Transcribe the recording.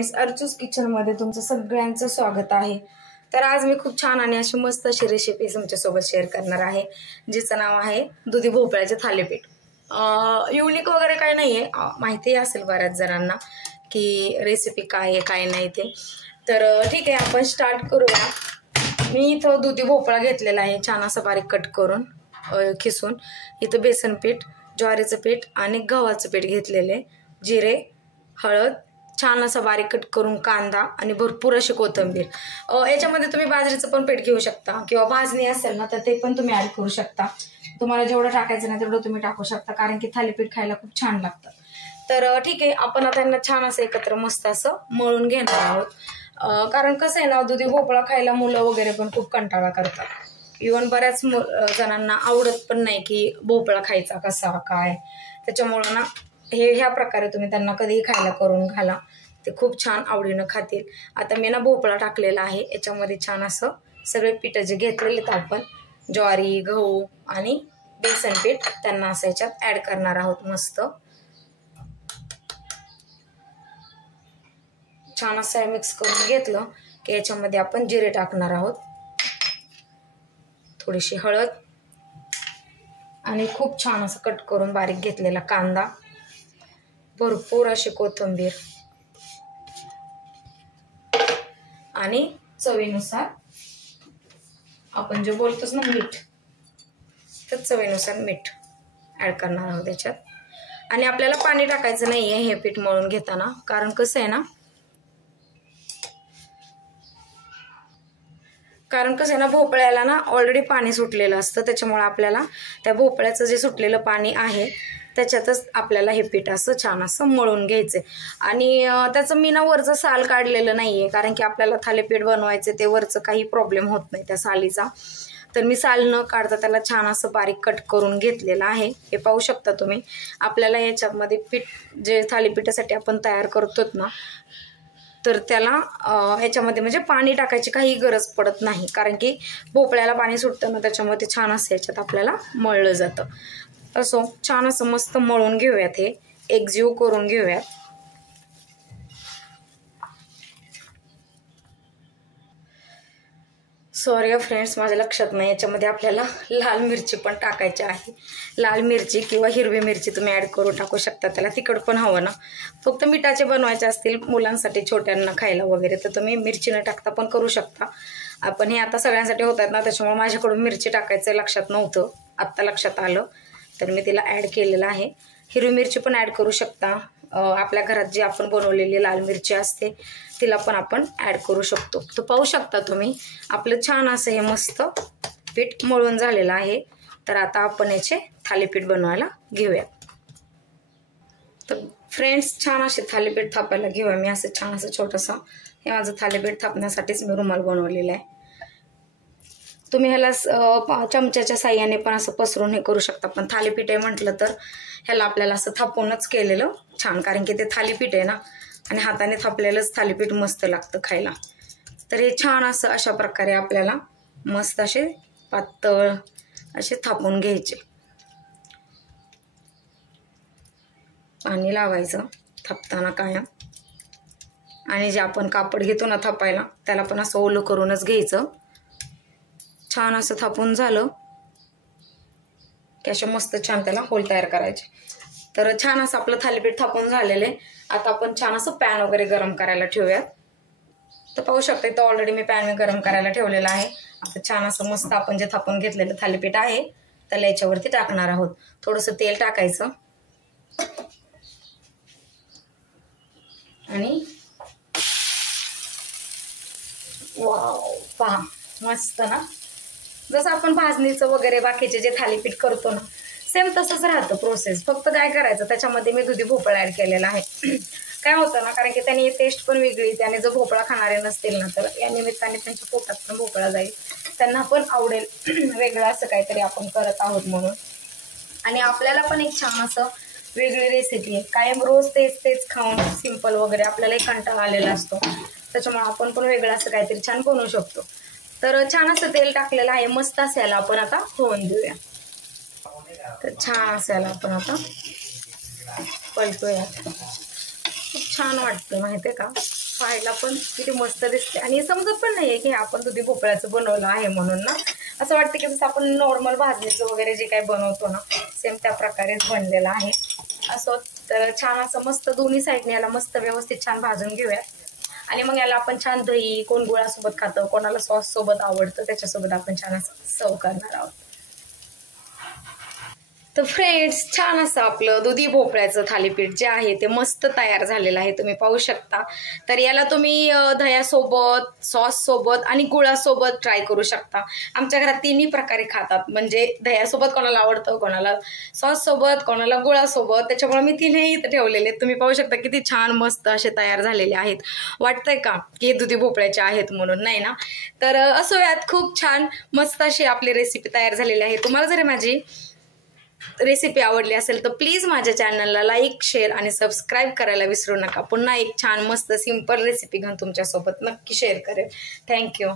Friends, अर्चूस किचनमध्ये तुमचं सगळ्यांचं स्वागत आहे। तर आज मी खूप छान आणि अशी मस्त अशी रेसिपी तुमच्यासोबत शेअर करणार आहे, जिचं नाव आहे दुधी भोपळ्याचे थालीपीठ। युनिक वगैरे काही नाहीये, माहिती असेल बऱ्याच जणांना की रेसिपी काय आहे काय नाही ते। तर ठीक आहे, आपण स्टार्ट करूया। मी इथं दुधी भोपळा घेतलेला आहे, छान असं बारीक कट करून खिसून। इथं बेसन पीठ, ज्वारीचं पीठ आणि गव्हाचं पीठ घेतलेले, जिरे, हळद, छान असं बारीक कट करून कांदा आणि भरपूर अशी कोथिंबीर। याच्यामध्ये तुम्ही बाजरीचं पण पीठ घेऊ शकता किंवा भाजणी असेल ना तर ते पण तुम्ही ऍड करू शकता। तुम्हाला जेवढं टाकायचं ना तेवढं तुम्ही टाकू शकता, कारण की थालीपीठ खायला खूप छान लागतं। तर ठीक आहे, आपण आता यांना छान असं एकत्र मस्त असं मळून घेणार आहोत। कारण कसं आहे ना, दुधी भोपळा खायला मुलं वगैरे पण खूप कंटाळा करतात। इव्हन बऱ्याच जणांना आवडत पण नाही की भोपळा खायचा कसा काय, त्याच्यामुळे ना ह्या प्रकारे तुम्ही त्यांना कधीही खायला करून घाला, ते खूप छान आवडीनं खातील। आता मी ना भोपळा टाकलेला आहे, याच्यामध्ये छान असं सगळे पीठ जे घेतलेले आहेत आपण, ज्वारी, गहू आणि बेसन पीठ, त्यांना असं याच्यात ऍड करणार आहोत। मस्त छान असं मिक्स करून घेतलं की याच्यामध्ये आपण जिरे टाकणार आहोत, थोडीशी हळद आणि खूप छान असं कट करून बारीक घेतलेला कांदा, भरपूर अशी कोथिंबीर आणि चवीनुसार आपण जे बोलतोच ना मीठ, तर चवीनुसार मीठ ऍड करणार आहोत त्याच्यात। आणि आपल्याला पाणी टाकायचं नाहीये हे पीठ मळून घेताना, कारण कसं आहे ना भोपळ्याला ना ऑलरेडी पाणी सुटलेलं असतं, त्याच्यामुळे आपल्याला त्या भोपळ्याचं जे सुटलेलं पाणी आहे त्याच्यातच आपल्याला हे पीठ असं छान असं मळून घ्यायचंय। आणि त्याचं मी ना वरचं साल काढलेलं नाहीये, कारण की आपल्याला थालीपीठ बनवायचे ते वरचं काही प्रॉब्लेम होत नाही त्या सालीचा। तर मी साल न काढता त्याला छान असं बारीक कट करून घेतलेलं आहे, हे पाहू शकता तुम्ही। आपल्याला याच्यामध्ये पीठ जे थालीपीठासाठी आपण तयार करतो ना, तर त्याला ह्याच्यामध्ये म्हणजे पाणी टाकायची काही गरज पडत नाही, कारण की भोपळ्याला पाणी सुटतं ना, त्याच्यामुळे ते छान असं याच्यात आपल्याला मळलं जातं। असो छान असं मस्त मळून घेऊयात, हे एकजीव करून घेऊयात। सॉरी फ्रेंड्स, माझ्या लक्षात नाही, याच्यामध्ये आपल्याला लाल मिरची पण टाकायची आहे। लाल मिरची किंवा हिरवी मिरची तुम्ही ऍड करून टाकू शकता, त्याला तिखट पण हवं ना। फक्त मिठाचे बनवायचे असतील मुलांसाठी, छोट्यांना खायला वगैरे, तर तुम्ही मिरची न टाकता पण करू शकता। आपण हे आता सगळ्यांसाठी होत आहेत ना, त्याच्यामुळे माझ्याकडून मिरची टाकायचं लक्षात नव्हतं, आत्ता लक्षात आलं, तर मी तिला ऍड केलेलं आहे। हिरवी मिरची पण ऍड करू शकता, आपल्या घरात जी आपण बनवलेली लाल मिरची असते तिला पण आपण ऍड करू शकतो। तर पाहू शकता तुम्ही, आपलं छान असं हे मस्त पीठ मळून झालेलं आहे। तर आता आपण याचे थालीपीठ बनवायला घेऊया। तर फ्रेंड्स, छान असे थालीपीठ थापायला घेऊया। मी असं छान असं छोटंसं हे माझं थालीपीठ थापण्यासाठीच मी रुमाल बनवलेला आहे। तुम्ही ह्याला चमच्याच्या साह्याने पण असं पसरून हे करू शकता, पण थालीपीठ आहे म्हटलं तर ह्याला आपल्याला असं थापूनच केलेलं छान, कारण की ते थालीपीठ आहे ना, आणि हाताने थापलेलंच थालीपीठ मस्त लागतं खायला। तर हे छान असं अशा प्रकारे आपल्याला मस्त असे पातळ असे थापून घ्यायचे। पाणी लावायचं थापताना कायम, आणि जे आपण कापड घेतो ना थापायला, त्याला पण असं ओलं करूनच घ्यायचं। छान असं थापून झालं की अशा मस्त छान त्याला होल तयार करायचे। तर छान असं आपलं थालीपीठ थापून झालेलं आहे। आता आपण छान असं पॅन वगैरे गरम करायला ठेवूयात। तर पाहू शकता, इथं ऑलरेडी मी पॅन गरम करायला ठेवलेला आहे। आता छान असं मस्त आपण जे थापून घेतलेलं थालीपीठ आहे त्याला याच्यावरती टाकणार आहोत। थोडंसं तेल टाकायचं आणि वाव, पहा मस्त ना, जसं आपण भाजणीचं वगैरे बाकीचे जे थालीपीठ करतो ना, सेम तसंच राहतं प्रोसेस। फक्त काय करायचं, त्याच्यामध्ये मी दुधी भोपळा ऍड केलेला आहे। काय होतं ना, कारण की त्याने टेस्ट पण वेगळी, त्याने जर भोपळा खाणारे नसतील ना, तर या निमित्ताने त्यांच्या पोटात पण भोपळा जाईल, त्यांना पण आवडेल वेगळं असं काहीतरी आपण करत आहोत म्हणून। आणि आपल्याला पण एक छान असं वेगळी रेसिपी आहे। कायम रोज तेच खाऊन सिंपल वगैरे आपल्याला एक कंटाळा आलेला असतो, त्याच्यामुळे आपण पण वेगळं असं काहीतरी छान बनवू शकतो। तर छान असं तेल टाकलेलं आहे, मस्त असायला आपण आता होऊन देऊया। तर छान असायला आपण आता पलटूया, खूप छान वाटतं माहितीये का। पाहायला पण किती मस्त दिसते आणि समजत पण नाहीये की आपण दुधी भोपळ्याचं बनवलं आहे म्हणून ना. असं वाटतं की जसं आपण नॉर्मल भाजणीचं वगैरे जे काही बनवतो ना सेम त्या प्रकारेच बनलेलं आहे. असं तर छान असं मस्त दोन्ही साईडने याला मस्त व्यवस्थित छान भाजून घेऊया आणि मग याला आपण छान दही, कोण गुळासोबत खातं, कोणाला सॉस सोबत आवडतं त्याच्यासोबत आपण छान असं सर्व करणार आहोत. तर फ्रेंड्स, छान असं आपलं दुधी भोपळ्याचं थालीपीठ जे आहे ते मस्त तयार झालेलं आहे, तुम्ही पाहू शकता. तर याला तुम्ही दह्यासोबत, सॉस सोबत आणि गुळासोबत ट्राय करू शकता. आमच्या घरात तिन्ही प्रकारे खातात, म्हणजे दह्यासोबत कोणाला आवडतं, कोणाला सॉस सोबत, कोणाला गुळासोबत. त्याच्यामुळे मी तिन्ही इथं ठेवलेले. तुम्ही पाहू शकता किती छान मस्त असे तयार झालेले आहेत. वाटतंय का की दुधी भोपळ्याचे आहेत म्हणून? नाही ना. तर असो, यात खूप छान मस्त अशी आपली रेसिपी तयार झालेली आहे. तुम्हाला जर माझी रेसिपी आवडली असेल तर प्लीज माझ्या चॅनलला लाईक, शेअर आणि सबस्क्राईब करायला विसरू नका. पुन्हा एक छान मस्त सिंपल रेसिपी घेऊन तुमच्यासोबत नक्की शेअर करेल. थँक्यू.